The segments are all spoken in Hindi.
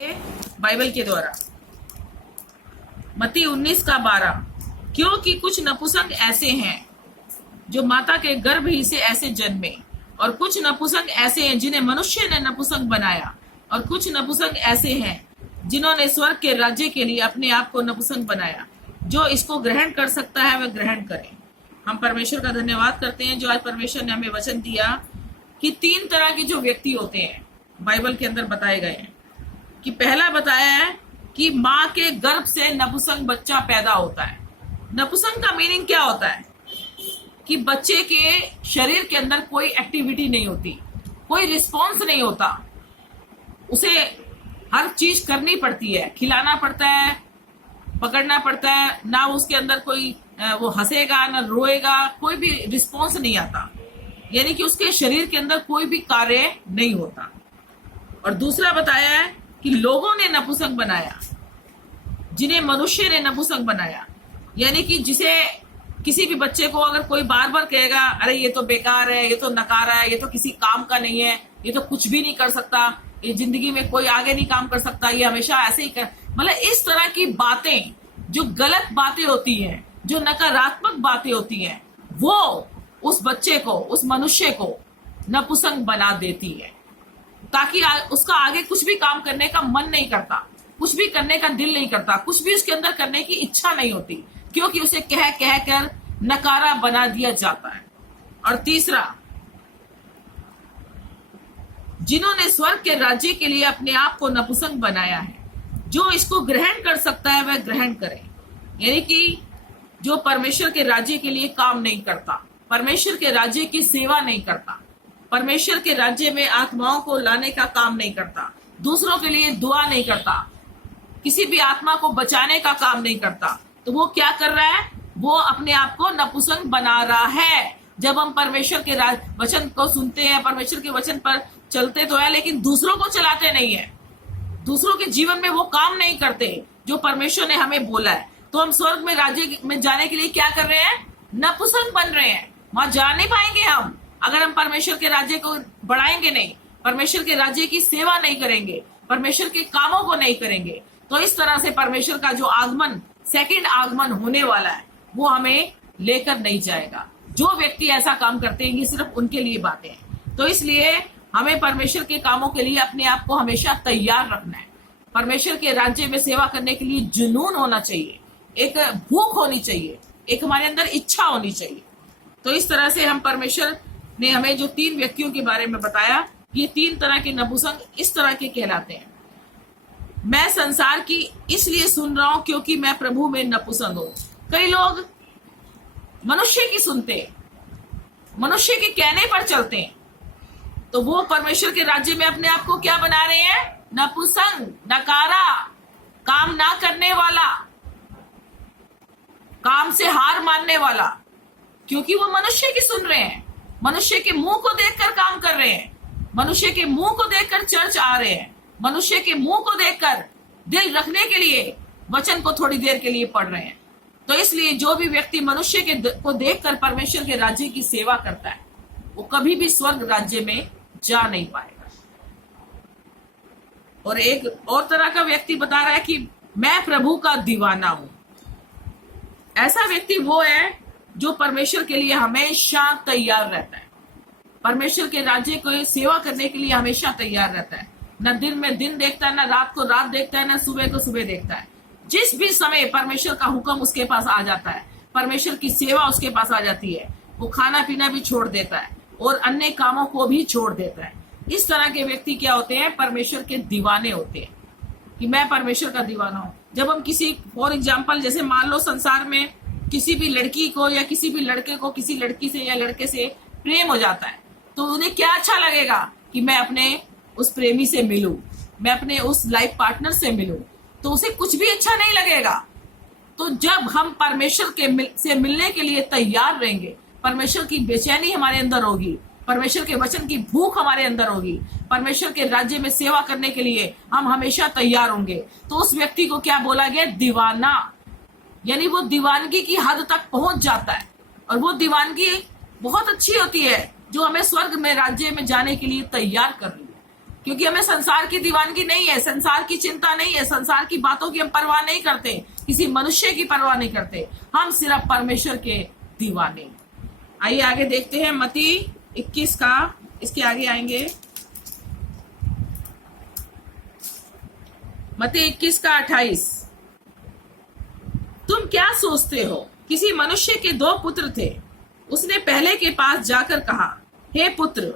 बाइबल के द्वारा मत्ती 19:12। क्योंकि कुछ नपुंसक ऐसे हैं जो माता के गर्भ ही से ऐसे जन्मे, और कुछ नपुंसक ऐसे हैं जिन्हें मनुष्य ने नपुंसक बनाया, और कुछ नपुंसक ऐसे हैं जिन्होंने स्वर्ग के राज्य के लिए अपने आप को नपुंसक बनाया। जो इसको ग्रहण कर सकता है वह ग्रहण करे। हम परमेश्वर का धन्यवाद करते हैं जो आज परमेश्वर ने हमें वचन दिया कि 3 तरह के जो व्यक्ति होते हैं बाइबल के अंदर बताए गए हैं। कि पहला बताया है कि माँ के गर्भ से नपुंसक बच्चा पैदा होता है। नपुंसक का मीनिंग क्या होता है? कि बच्चे के शरीर के अंदर कोई एक्टिविटी नहीं होती, कोई रिस्पॉन्स नहीं होता, उसे हर चीज करनी पड़ती है, खिलाना पड़ता है, पकड़ना पड़ता है, ना उसके अंदर कोई वो हंसेगा ना रोएगा, कोई भी रिस्पॉन्स नहीं आता, यानी कि उसके शरीर के अंदर कोई भी कार्य नहीं होता। और दूसरा बताया है कि लोगों ने नपुंसक बनाया, जिन्हें मनुष्य ने नपुंसक बनाया, यानी कि जिसे किसी भी बच्चे को अगर कोई बार बार कहेगा अरे ये तो बेकार है, ये तो नकारा है, ये तो किसी काम का नहीं है, ये तो कुछ भी नहीं कर सकता, ये जिंदगी में कोई आगे नहीं काम कर सकता, ये हमेशा ऐसे ही कर, मतलब इस तरह की बातें, जो गलत बातें होती हैं, जो नकारात्मक बातें होती हैं, वो उस बच्चे को, उस मनुष्य को नपुंसक बना देती है, ताकि उसका आगे कुछ भी काम करने का मन नहीं करता, कुछ भी करने का दिल नहीं करता, कुछ भी उसके अंदर करने की इच्छा नहीं होती, क्योंकि उसे कह कह कर नकारा बना दिया जाता है। और तीसरा, जिन्होंने स्वर्ग के राज्य के लिए अपने आप को नपुंसक बनाया है, जो इसको ग्रहण कर सकता है वह ग्रहण करे। यानी कि जो परमेश्वर के राज्य के लिए काम नहीं करता, परमेश्वर के राज्य की सेवा नहीं करता, परमेश्वर के राज्य में आत्माओं को लाने का काम नहीं करता, दूसरों के लिए दुआ नहीं करता, किसी भी आत्मा को बचाने का काम नहीं करता, तो वो क्या कर रहा है? वो अपने आप को नपुंसक बना रहा है। जब हम परमेश्वर के वचन को सुनते हैं, परमेश्वर के वचन पर चलते तो है, लेकिन दूसरों को चलाते नहीं है, दूसरों के जीवन में वो काम नहीं करते जो परमेश्वर ने हमें बोला है, तो हम स्वर्ग में राज्य में जाने के लिए क्या कर रहे हैं? नपुंसक बन रहे हैं। वहां जा नहीं पाएंगे हम अगर हम परमेश्वर के राज्य को बढ़ाएंगे नहीं, परमेश्वर के राज्य की सेवा नहीं करेंगे, परमेश्वर के कामों को नहीं करेंगे। तो इस तरह से परमेश्वर का जो आगमन, सेकंड आगमन होने वाला है, वो हमें लेकर नहीं जाएगा। जो व्यक्ति ऐसा काम करते हैं ये सिर्फ उनके लिए बातें हैं। तो इसलिए हमें परमेश्वर के कामों के लिए अपने आप को हमेशा तैयार रखना है। परमेश्वर के राज्य में सेवा करने के लिए जुनून होना चाहिए, एक भूख होनी चाहिए, एक हमारे अंदर इच्छा होनी चाहिए। तो इस तरह से हम परमेश्वर ने हमें जो 3 व्यक्तियों के बारे में बताया, ये 3 तरह के नपुंसक इस तरह के कहलाते हैं। मैं संसार की इसलिए सुन रहा हूं क्योंकि मैं प्रभु में नपुंसक हूं। कई लोग मनुष्य की सुनते, मनुष्य के कहने पर चलते हैं, तो वो परमेश्वर के राज्य में अपने आप को क्या बना रहे हैं? नपुंसक, नकारा, काम ना करने वाला, काम से हार मानने वाला, क्योंकि वो मनुष्य की सुन रहे हैं, मनुष्य के मुंह को देखकर काम कर रहे हैं, मनुष्य के मुंह को देखकर चर्च आ रहे हैं, मनुष्य के मुंह को देखकर दिल रखने के लिए वचन को थोड़ी देर के लिए पढ़ रहे हैं। तो इसलिए जो भी व्यक्ति मनुष्य के को देखकर परमेश्वर के राज्य की सेवा करता है, वो कभी भी स्वर्ग राज्य में जा नहीं पाएगा। और एक और तरह का व्यक्ति बता रहा है कि मैं प्रभु का दीवाना हूं। ऐसा व्यक्ति वो है जो परमेश्वर के लिए हमेशा तैयार रहता है, परमेश्वर के राज्य को सेवा करने के लिए हमेशा तैयार रहता है। न दिन में दिन देखता है, न रात को रात देखता है, न सुबह को सुबह देखता है। जिस भी समय परमेश्वर का हुक्म उसके पास आ जाता है, परमेश्वर की सेवा उसके पास आ जाती है, वो खाना पीना भी छोड़ देता है और अन्य कामों को भी छोड़ देता है। इस तरह के व्यक्ति क्या होते हैं? परमेश्वर के दीवाने होते हैं, कि मैं परमेश्वर का दीवाना हूं। जब हम किसी, फॉर एग्जाम्पल, जैसे मान लो संसार में किसी भी लड़की को या किसी भी लड़के को किसी लड़की से या लड़के से प्रेम हो जाता है, तो उन्हें क्या अच्छा लगेगा? कि मैं अपने उस प्रेमी से मिलूं, मैं अपने उस लाइफ पार्टनर से मिलूं, तो उसे कुछ भी अच्छा नहीं लगेगा। तो जब हम परमेश्वर से मिलने के लिए तैयार रहेंगे, परमेश्वर की बेचैनी हमारे अंदर होगी, परमेश्वर के वचन की भूख हमारे अंदर होगी, परमेश्वर के राज्य में सेवा करने के लिए हम हमेशा तैयार होंगे, तो उस व्यक्ति को क्या बोला गया? दीवाना। यानी वो दीवानगी की हद तक पहुंच जाता है, और वो दीवानगी बहुत अच्छी होती है जो हमें स्वर्ग में राज्य में जाने के लिए तैयार कर रही है। क्योंकि हमें संसार की दीवानगी नहीं है, संसार की चिंता नहीं है, संसार की बातों की हम परवाह नहीं करते, किसी मनुष्य की परवाह नहीं करते, हम सिर्फ परमेश्वर के दीवाने। आइए आगे देखते हैं मत्ती 21 का, इसके आगे आएंगे मत्ती 21 का 28। तुम क्या सोचते हो? किसी मनुष्य के 2 पुत्र थे। उसने पहले के पास जाकर कहा, हे पुत्र,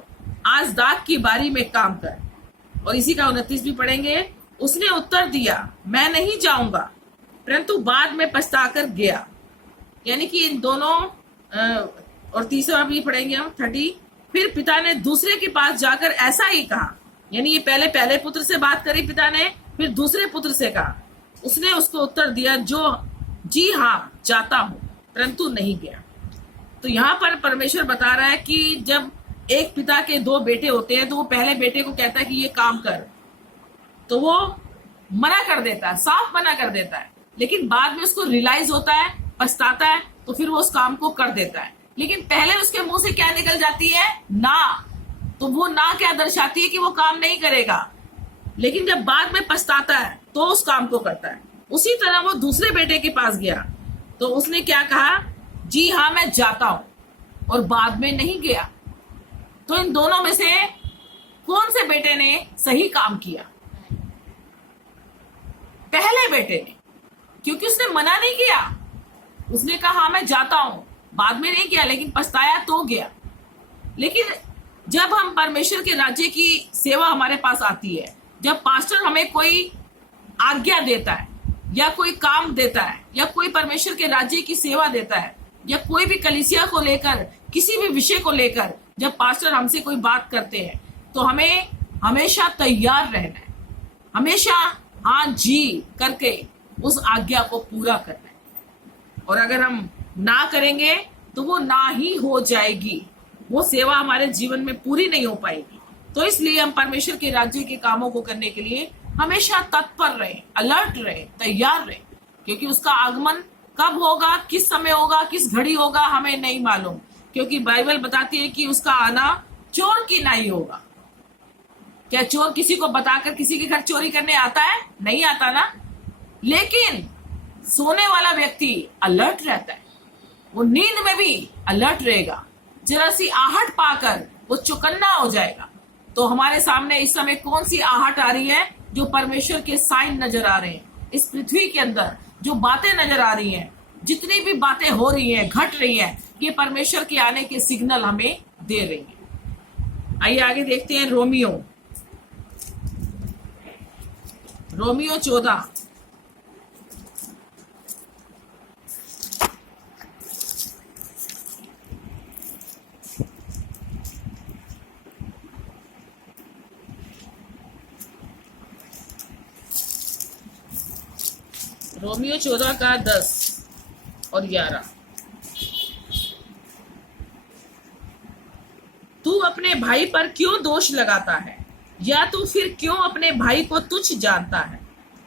आज दाख की बारी में काम कर। और इसी का 29 भी पढ़ेंगे। उसने उत्तर दिया, मैं नहीं जाऊंगा, परंतु बाद में पछताकर गया। यानी कि इन दोनों और तीसरा भी पढ़ेंगे हम 30। फिर पिता ने दूसरे के पास जाकर ऐसा ही कहा। यानी ये पहले पुत्र से बात करी पिता ने, फिर दूसरे पुत्र से कहा। उसने उसको उत्तर दिया, जी हाँ जाता हूं, परंतु नहीं गया। तो यहाँ पर परमेश्वर बता रहा है कि जब एक पिता के 2 बेटे होते हैं तो वो पहले बेटे को कहता है कि ये काम कर, तो वो मना कर देता है, साफ मना कर देता है। लेकिन बाद में उसको रियलाइज होता है, पछताता है, तो फिर वो उस काम को कर देता है। लेकिन पहले उसके मुंह से क्या निकल जाती है? ना। तो वो ना क्या दर्शाती है कि वो काम नहीं करेगा, लेकिन जब बाद में पछताता है तो उस काम को करता है। उसी तरह वो दूसरे बेटे के पास गया तो उसने क्या कहा? जी हाँ मैं जाता हूं, और बाद में नहीं गया। तो इन दोनों में से कौन से बेटे ने सही काम किया? पहले बेटे ने, क्योंकि उसने मना नहीं किया। उसने कहा हाँ मैं जाता हूं, बाद में नहीं किया, लेकिन पछताया तो गया। लेकिन जब हम परमेश्वर के राज्य की सेवा हमारे पास आती है, जब पास्टर हमें कोई आज्ञा देता है या कोई काम देता है या कोई परमेश्वर के राज्य की सेवा देता है या कोई भी कलीसिया को लेकर, किसी भी विषय को लेकर जब पास्टर हमसे कोई बात करते हैं, तो हमें हमेशा तैयार रहना है, हमेशा हाँ जी करके उस आज्ञा को पूरा करना है। और अगर हम ना करेंगे तो वो ना ही हो जाएगी, वो सेवा हमारे जीवन में पूरी नहीं हो पाएगी। तो इसलिए हम परमेश्वर के राज्य के कामों को करने के लिए हमेशा तत्पर रहे, अलर्ट रहे, तैयार रहे, क्योंकि उसका आगमन कब होगा, किस समय होगा, किस घड़ी होगा, हमें नहीं मालूम। क्योंकि बाइबल बताती है कि उसका आना चोर की नहीं होगा। क्या चोर किसी को बताकर किसी के घर चोरी करने आता है? नहीं आता ना। लेकिन सोने वाला व्यक्ति अलर्ट रहता है, वो नींद में भी अलर्ट रहेगा। जरा सी आहट पाकर वो चौकन्ना हो जाएगा। तो हमारे सामने इस समय कौन सी आहट आ रही है? जो परमेश्वर के साइन नजर आ रहे हैं इस पृथ्वी के अंदर, जो बातें नजर आ रही हैं, जितनी भी बातें हो रही हैं, घट रही हैं, ये परमेश्वर के आने के सिग्नल हमें दे रही हैं। आइए आगे देखते हैं रोमियो 14। रोमियो 14 का 10 और 11। तू अपने भाई पर क्यों दोष लगाता है, या तू फिर क्यों अपने भाई को तुच्छ जानता है?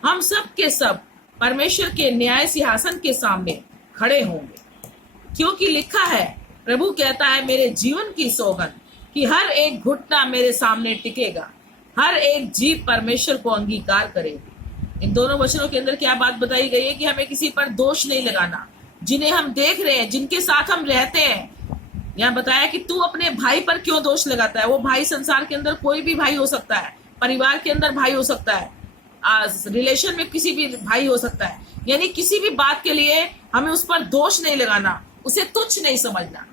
हम सब के सब परमेश्वर के न्याय सिंहासन के सामने खड़े होंगे, क्योंकि लिखा है, प्रभु कहता है, मेरे जीवन की सौगंध कि हर एक घुटना मेरे सामने टिकेगा, हर एक जीभ परमेश्वर को अंगीकार करेगी। इन दोनों वचनों के अंदर क्या बात बताई गई है कि हमें किसी पर दोष नहीं लगाना। जिन्हें हम देख रहे हैं, जिनके साथ हम रहते हैं, यहाँ बताया कि तू अपने भाई पर क्यों दोष लगाता है। वो भाई संसार के अंदर कोई भी भाई हो सकता है, परिवार के अंदर भाई हो सकता है, रिलेशन में किसी भी भाई हो सकता है। यानी किसी भी बात के लिए हमें उस पर दोष नहीं लगाना, उसे तुच्छ नहीं समझना,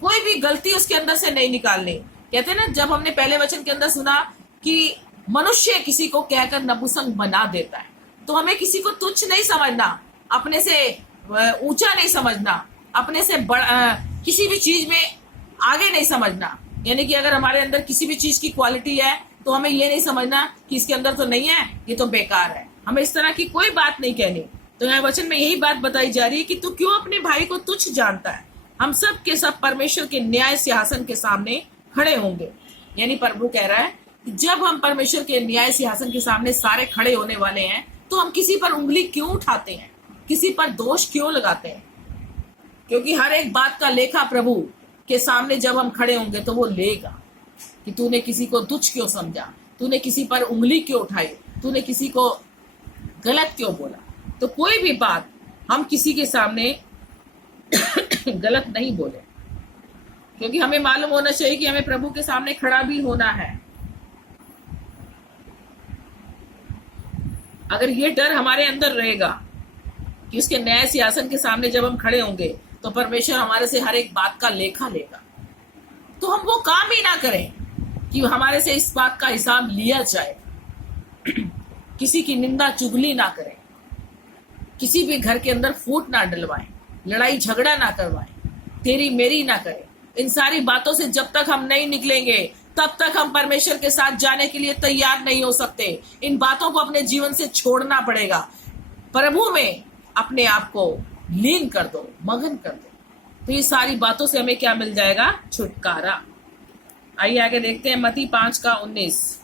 कोई भी गलती उसके अंदर से नहीं निकालनी। कहते हैं ना, जब हमने पहले वचन के अंदर सुना कि मनुष्य किसी को कहकर नपुंसक बना देता है, तो हमें किसी को तुच्छ नहीं समझना, अपने से ऊंचा नहीं समझना, अपने से किसी भी चीज में आगे नहीं समझना। यानी कि अगर हमारे अंदर किसी भी चीज की क्वालिटी है तो हमें ये नहीं समझना कि इसके अंदर तो नहीं है, ये तो बेकार है। हमें इस तरह की कोई बात नहीं कहनी। तो यहाँ वचन में यही बात बताई जा रही है कि तू क्यों अपने भाई को तुच्छ जानता है। हम सब के सब परमेश्वर के न्याय सिंहासन के सामने खड़े होंगे। यानी प्रभु कह रहा है कि जब हम परमेश्वर के न्याय सिंहासन के सामने सारे खड़े होने वाले हैं, तो हम किसी पर उंगली क्यों उठाते हैं, किसी पर दोष क्यों लगाते हैं? क्योंकि हर एक बात का लेखा प्रभु के सामने जब हम खड़े होंगे तो वो लेगा। कि तूने किसी को तुच्छ क्यों समझा, तूने किसी पर उंगली क्यों उठाई, तूने किसी को गलत क्यों बोला। तो कोई भी बात हम किसी के सामने गलत नहीं बोले, क्योंकि हमें मालूम होना चाहिए कि हमें प्रभु के सामने खड़ा भी होना है। अगर ये डर हमारे अंदर रहेगा कि उसके न्याय सिंहासन के सामने जब हम खड़े होंगे तो परमेश्वर हमारे से हर एक बात का लेखा लेगा, तो हम वो काम ही ना करें कि हमारे से इस बात का हिसाब लिया जाए। किसी की निंदा चुगली ना करें, किसी भी घर के अंदर फूट ना डलवाएं, लड़ाई झगड़ा ना करवाएं, तेरी मेरी ना करें। इन सारी बातों से जब तक हम नहीं निकलेंगे तब तक हम परमेश्वर के साथ जाने के लिए तैयार नहीं हो सकते। इन बातों को अपने जीवन से छोड़ना पड़ेगा। प्रभु में अपने आप को लीन कर दो, मगन कर दो, तो ये सारी बातों से हमें क्या मिल जाएगा? छुटकारा। आइए आगे देखते हैं मत्ती 5:19।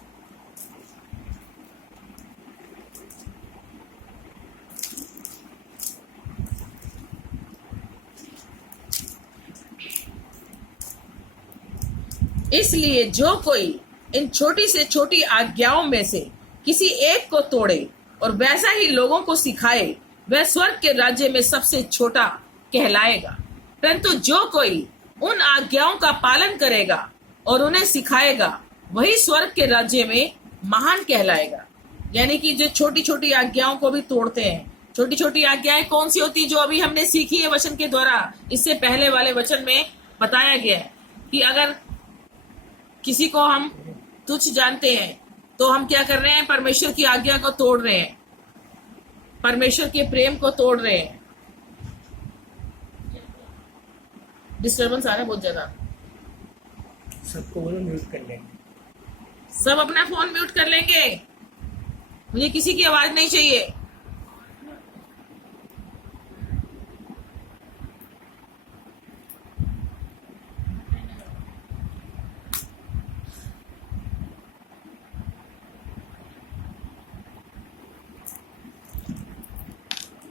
इसलिए जो कोई इन छोटी से छोटी आज्ञाओं में से किसी एक को तोड़े और वैसा ही लोगों को सिखाए, वह स्वर्ग के राज्य में सबसे छोटा कहलाएगा। परंतु जो कोई उन आज्ञाओं का पालन करेगा और उन्हें सिखाएगा, वही स्वर्ग के राज्य में महान कहलाएगा। यानी कि जो छोटी छोटी आज्ञाओं को भी तोड़ते हैं। छोटी छोटी आज्ञाएं कौन सी होती, जो अभी हमने सीखी है वचन के द्वारा। इससे पहले वाले वचन में बताया गया है कि अगर किसी को हम तुच्छ जानते हैं तो हम क्या कर रहे हैं? परमेश्वर की आज्ञा को तोड़ रहे हैं, परमेश्वर के प्रेम को तोड़ रहे हैं। डिस्टर्बेंस आ रहा है बहुत ज्यादा। सबको बोलो म्यूट कर लेंगे। सब अपना फोन म्यूट कर लेंगे, मुझे किसी की आवाज नहीं चाहिए।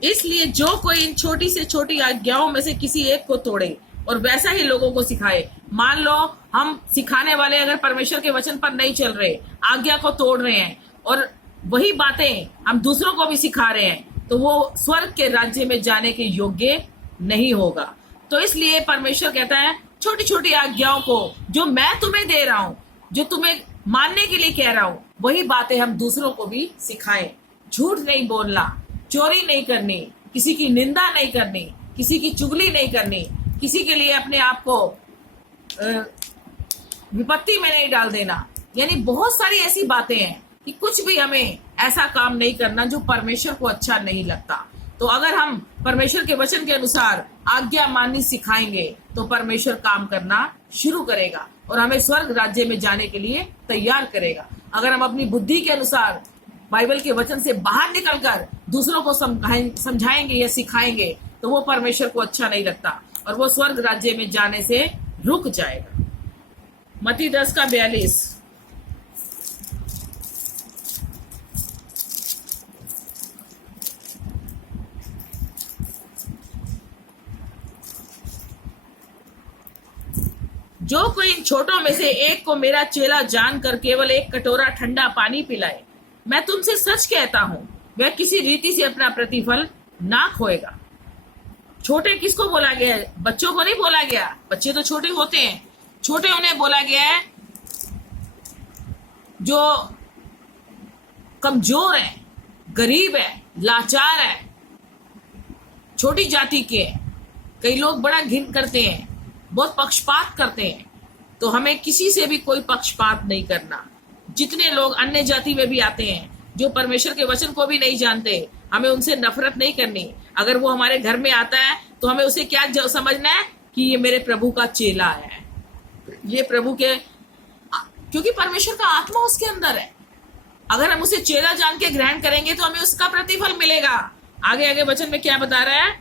इसलिए जो कोई इन छोटी से छोटी आज्ञाओं में से किसी एक को तोड़े और वैसा ही लोगों को सिखाए। मान लो हम सिखाने वाले अगर परमेश्वर के वचन पर नहीं चल रहे, आज्ञा को तोड़ रहे हैं और वही बातें हम दूसरों को भी सिखा रहे हैं, तो वो स्वर्ग के राज्य में जाने के योग्य नहीं होगा। तो इसलिए परमेश्वर कहता है छोटी छोटी आज्ञाओं को जो मैं तुम्हें दे रहा हूं, जो तुम्हें मानने के लिए कह रहा हूं, वही बातें हम दूसरों को भी सिखाएं। झूठ नहीं बोलना, चोरी नहीं करनी, किसी की निंदा नहीं करनी, किसी की चुगली नहीं करनी, किसी के लिए अपने आप को विपत्ति में नहीं डाल देना। यानी बहुत सारी ऐसी बातें हैं कि कुछ भी हमें ऐसा काम नहीं करना जो परमेश्वर को अच्छा नहीं लगता। तो अगर हम परमेश्वर के वचन के अनुसार आज्ञा माननी सिखाएंगे तो परमेश्वर काम करना शुरू करेगा और हमें स्वर्ग राज्य में जाने के लिए तैयार करेगा। अगर हम अपनी बुद्धि के अनुसार बाइबल के वचन से बाहर निकलकर दूसरों को समझाएंगे या सिखाएंगे तो वो परमेश्वर को अच्छा नहीं लगता और वो स्वर्ग राज्य में जाने से रुक जाएगा। मत्ती 10:42। जो कोई इन छोटों में से एक को मेरा चेला जानकर केवल एक कटोरा ठंडा पानी पिलाए, मैं तुमसे सच कहता हूं वह किसी रीति से अपना प्रतिफल ना खोएगा। छोटे किसको बोला गया है? बच्चों को नहीं बोला गया, बच्चे तो छोटे होते हैं। छोटे उन्हें बोला गया है जो कमजोर है, गरीब है, लाचार है, छोटी जाति के। कई लोग बड़ा घिन करते हैं, बहुत पक्षपात करते हैं। तो हमें किसी से भी कोई पक्षपात नहीं करना। जितने लोग अन्य जाति में भी आते हैं जो परमेश्वर के वचन को भी नहीं जानते, हमें उनसे नफरत नहीं करनी। अगर वो हमारे घर में आता है तो हमें उसे क्या समझना है कि ये मेरे प्रभु का चेला है, ये प्रभु के, क्योंकि परमेश्वर का आत्मा उसके अंदर है। अगर हम उसे चेला जान के ग्रहण करेंगे तो हमें उसका प्रतिफल मिलेगा। आगे आगे वचन में क्या बता रहा है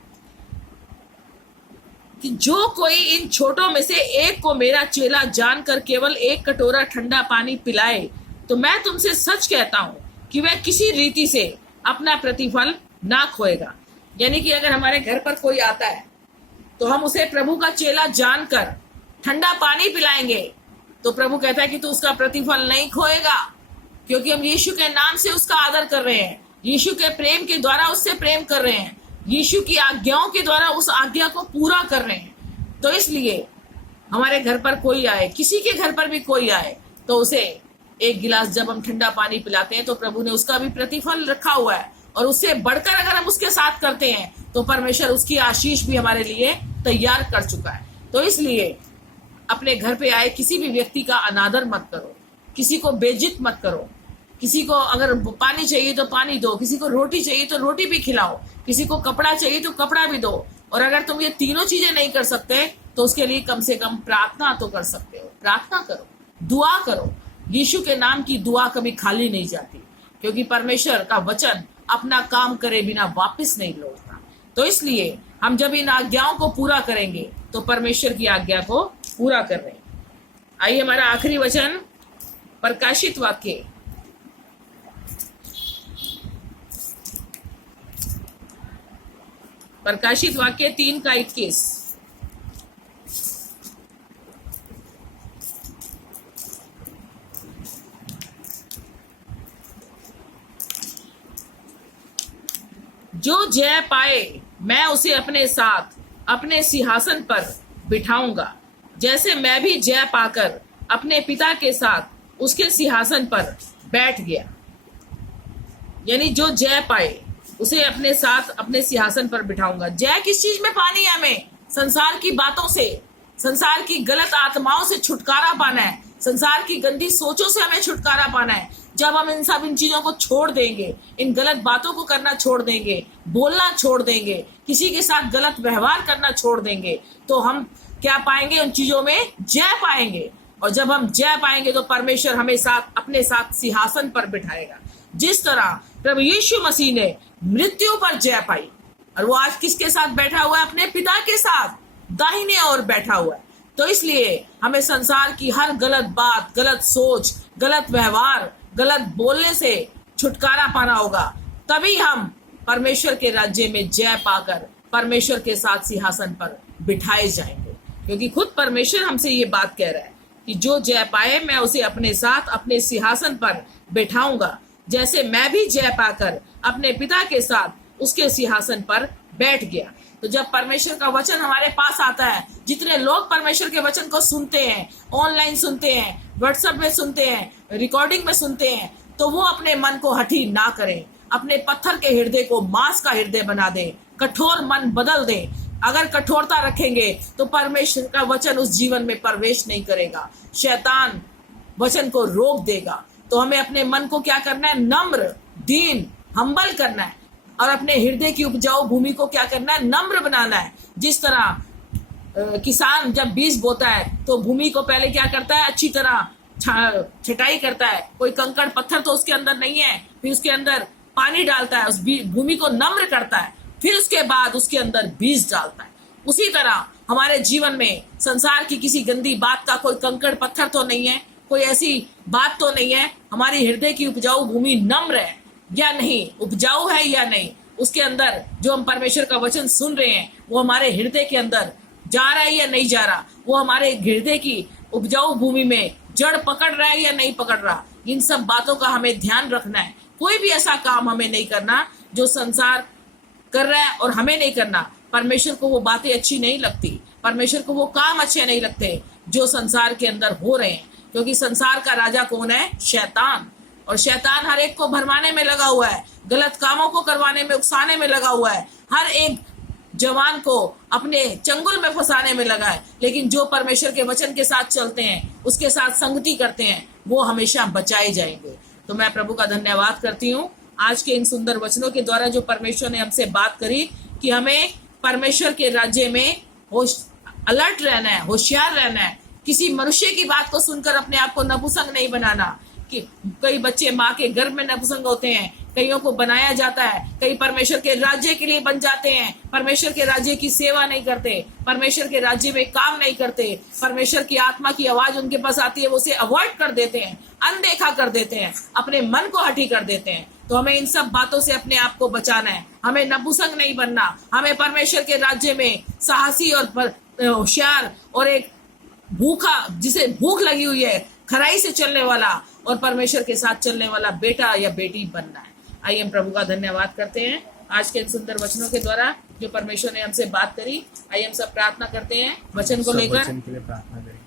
कि जो कोई इन छोटों में से एक को मेरा चेला जानकर केवल एक कटोरा ठंडा पानी पिलाए, तो मैं तुमसे सच कहता हूं कि वह किसी रीति से अपना प्रतिफल ना खोएगा। यानी कि अगर हमारे घर पर कोई आता है तो हम उसे प्रभु का चेला जानकर ठंडा पानी पिलाएंगे, तो प्रभु कहता है कि तू उसका प्रतिफल नहीं खोएगा, क्योंकि हम यीशु के नाम से उसका आदर कर रहे हैं, यीशु के प्रेम के द्वारा उससे प्रेम कर रहे हैं, यीशु की आज्ञाओं के द्वारा उस आज्ञा को पूरा कर रहे हैं। तो इसलिए हमारे घर पर कोई आए, किसी के घर पर भी कोई आए, तो उसे एक गिलास जब हम ठंडा पानी पिलाते हैं तो प्रभु ने उसका भी प्रतिफल रखा हुआ है, और उससे बढ़कर अगर हम उसके साथ करते हैं तो परमेश्वर उसकी आशीष भी हमारे लिए तैयार कर चुका है। तो इसलिए अपने घर पे आए किसी भी व्यक्ति का अनादर मत करो, किसी को बेइज्जत मत करो, किसी को अगर पानी चाहिए तो पानी दो, किसी को रोटी चाहिए तो रोटी भी खिलाओ, किसी को कपड़ा चाहिए तो कपड़ा भी दो। और अगर तुम ये तीनों चीजें नहीं कर सकते तो उसके लिए कम से कम प्रार्थना तो कर सकते हो। प्रार्थना करो, दुआ करो। यीशु के नाम की दुआ कभी खाली नहीं जाती, क्योंकि परमेश्वर का वचन अपना काम करे बिना वापस नहीं लौटता। तो इसलिए हम जब इन आज्ञाओं को पूरा करेंगे तो परमेश्वर की आज्ञा को पूरा कर रहे हैं। आइए हमारा आखिरी वचन प्रकाशित वाक्य प्रकाशित वाक्य 3:21। जो जय पाए मैं उसे अपने साथ अपने सिंहासन पर बिठाऊंगा, जैसे मैं भी जय पाकर अपने पिता के साथ उसके सिंहासन पर बैठ गया। यानी जो जय पाए उसे अपने साथ अपने सिंहासन पर बिठाऊंगा। जय किस चीज में पानी है? हमें संसार की बातों से, संसार की गलत आत्माओं से छुटकारा पाना है, संसार की गंदी सोचों से हमें छुटकारा पाना है। जब हम इन चीजों को छोड़ देंगे, इन गलत बातों को करना छोड़ देंगे, बोलना छोड़ देंगे, किसी के साथ गलत व्यवहार करना छोड़ देंगे, तो हम क्या पाएंगे? उन चीजों में जय पाएंगे। और जब हम जय पाएंगे तो परमेश्वर हमें साथ अपने साथ सिंहासन पर बिठाएगा। जिस तरह प्रभु यीशु मसीह ने मृत्यु पर जय पाई, और वो आज किसके साथ बैठा हुआ है? अपने पिता के साथ दाहिने ओर बैठा हुआ है। तो इसलिए हमें संसार की हर गलत बात, गलत सोच, गलत व्यवहार, गलत बोलने से छुटकारा पाना होगा। तभी हम परमेश्वर के राज्य में जय पाकर परमेश्वर के साथ सिंहासन पर बिठाए जाएंगे, क्योंकि खुद परमेश्वर हमसे ये बात कह रहा है कि जो जय पाए मैं उसे अपने साथ अपने सिंहासन पर बैठाऊंगा, जैसे मैं भी जय पाकर अपने पिता के साथ उसके सिंहासन पर बैठ गया। तो जब परमेश्वर का वचन हमारे पास आता है, जितने लोग परमेश्वर के वचन को सुनते हैं, ऑनलाइन सुनते हैं, व्हाट्सएप में सुनते हैं, रिकॉर्डिंग में सुनते हैं, तो वो अपने मन को हठी ना करें, अपने पत्थर के हृदय को मांस का हृदय बना दे, कठोर मन बदल दे। अगर कठोरता रखेंगे तो परमेश्वर का वचन उस जीवन में प्रवेश नहीं करेगा, शैतान वचन को रोक देगा। तो हमें अपने मन को क्या करना है? नम्र, दीन, हम्बल करना है, और अपने हृदय की उपजाऊ भूमि को क्या करना है? नम्र बनाना है। जिस तरह किसान जब बीज बोता है तो भूमि को पहले क्या करता है? अच्छी तरह छटाई करता है, कोई कंकड़ पत्थर तो उसके अंदर नहीं है, फिर उसके अंदर पानी डालता है, उस भूमि को नम्र करता है, फिर उसके बाद उसके अंदर बीज डालता है। उसी तरह हमारे जीवन में संसार की किसी गंदी बात का कोई कंकड़ पत्थर तो नहीं है, कोई ऐसी बात तो नहीं है। हमारी हृदय की उपजाऊ भूमि नम्र है या नहीं, उपजाऊ है या नहीं, उसके अंदर जो हम परमेश्वर का वचन सुन रहे हैं वो हमारे हृदय के अंदर जा रहा है या नहीं जा रहा, वो हमारे हृदय की उपजाऊ भूमि में जड़ पकड़ रहा है या नहीं पकड़ रहा। इन सब बातों का हमें ध्यान रखना है। कोई भी ऐसा काम हमें नहीं करना जो संसार कर रहा है और हमें नहीं करना। परमेश्वर को वो बातें अच्छी नहीं लगती, परमेश्वर को वो काम अच्छे नहीं लगते जो संसार के अंदर हो रहे हैं, क्योंकि संसार का राजा कौन है? शैतान। और शैतान हर एक को भरमाने में लगा हुआ है, गलत कामों को करवाने में, उकसाने में लगा हुआ है, हर एक जवान को अपने चंगुल में फंसाने में लगा है। लेकिन जो परमेश्वर के वचन के साथ चलते हैं, उसके साथ संगति करते हैं, वो हमेशा बचाए जाएंगे। तो मैं प्रभु का धन्यवाद करती हूँ आज के इन सुंदर वचनों के द्वारा जो परमेश्वर ने हमसे बात करी कि हमें परमेश्वर के राज्य में अलर्ट रहना है, होशियार रहना है। किसी मनुष्य की बात को सुनकर अपने आप को नपुंसक नहीं बनाना। कि कई बच्चे माँ के गर्भ में नपुंसक होते हैं, कईयों को बनाया जाता है, कई परमेश्वर के राज्य के लिए बन जाते हैं, परमेश्वर के राज्य की सेवा नहीं करते, परमेश्वर के राज्य में काम नहीं करते, परमेश्वर की आत्मा की आवाज उनके पास आती है वो उसे अवॉइड कर देते हैं, अनदेखा कर देते हैं, अपने मन को हठी कर देते हैं। तो हमें इन सब बातों से अपने आप को बचाना है, हमें नपुंसक नहीं बनना, हमें परमेश्वर के राज्य में साहसी और होशियार और एक भूखा, जिसे भूख लगी हुई है, खराई से चलने वाला और परमेश्वर के साथ चलने वाला बेटा या बेटी बनना है। आइए हम प्रभु का धन्यवाद करते हैं आज के सुंदर वचनों के द्वारा जो परमेश्वर ने हमसे बात करी। आइए हम सब प्रार्थना करते हैं वचन को लेकर। वचन के लिए प्रार्थना करें।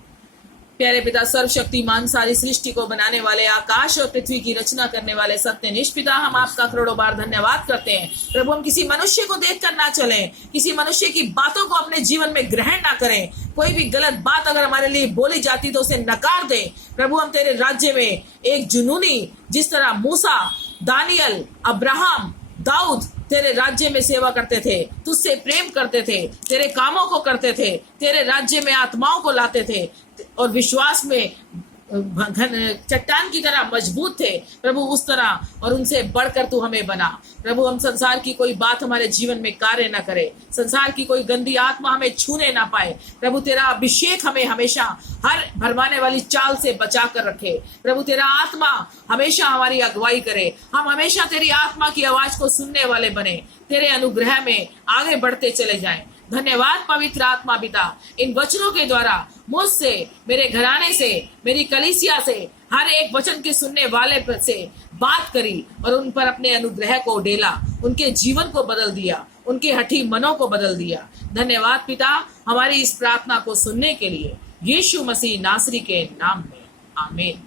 प्यारे पिता, सर्वशक्तिमान, सारी सृष्टि को बनाने वाले, आकाश और पृथ्वी की रचना करने वाले सत्यनिष्ठ पिता, हम आपका करोड़ों बार धन्यवाद करते हैं। प्रभु, हम किसी मनुष्य को देखकर ना चलें, किसी मनुष्य की बातों को अपने जीवन में ग्रहण ना करें। कोई भी गलत बात अगर हमारे लिए बोली जाती तो उसे नकार दे। प्रभु, हम तेरे राज्य में एक जुनूनी, जिस तरह मूसा, दानियल, अब्राहम, दाऊद तेरे राज्य में सेवा करते थे, तुझसे प्रेम करते थे, तेरे कामों को करते थे, तेरे राज्य में आत्माओं को लाते थे और विश्वास में चट्टान की तरह मजबूत थे। प्रभु, उस तरह और उनसे बढ़कर तू हमें बना। प्रभु, हम संसार की कोई बात हमारे जीवन में कार्य न करे, संसार की कोई गंदी आत्मा हमें छूने ना पाए। प्रभु, तेरा अभिषेक हमें हमेशा हर भरमाने वाली चाल से बचा कर रखे। प्रभु, तेरा आत्मा हमेशा हमारी अगुवाई करे, हम हमेशा तेरी आत्मा की आवाज को सुनने वाले बने, तेरे अनुग्रह में आगे बढ़ते चले जाएं। धन्यवाद पवित्र आत्मा पिता, इन वचनों के द्वारा मुझसे, मेरे घराने से, मेरी कलीसिया से, हर एक वचन के सुनने वाले से बात करी और उन पर अपने अनुग्रह को डेला, उनके जीवन को बदल दिया, उनके हठी मनों को बदल दिया। धन्यवाद पिता, हमारी इस प्रार्थना को सुनने के लिए, यीशु मसीह नासरी के नाम में, आमीन।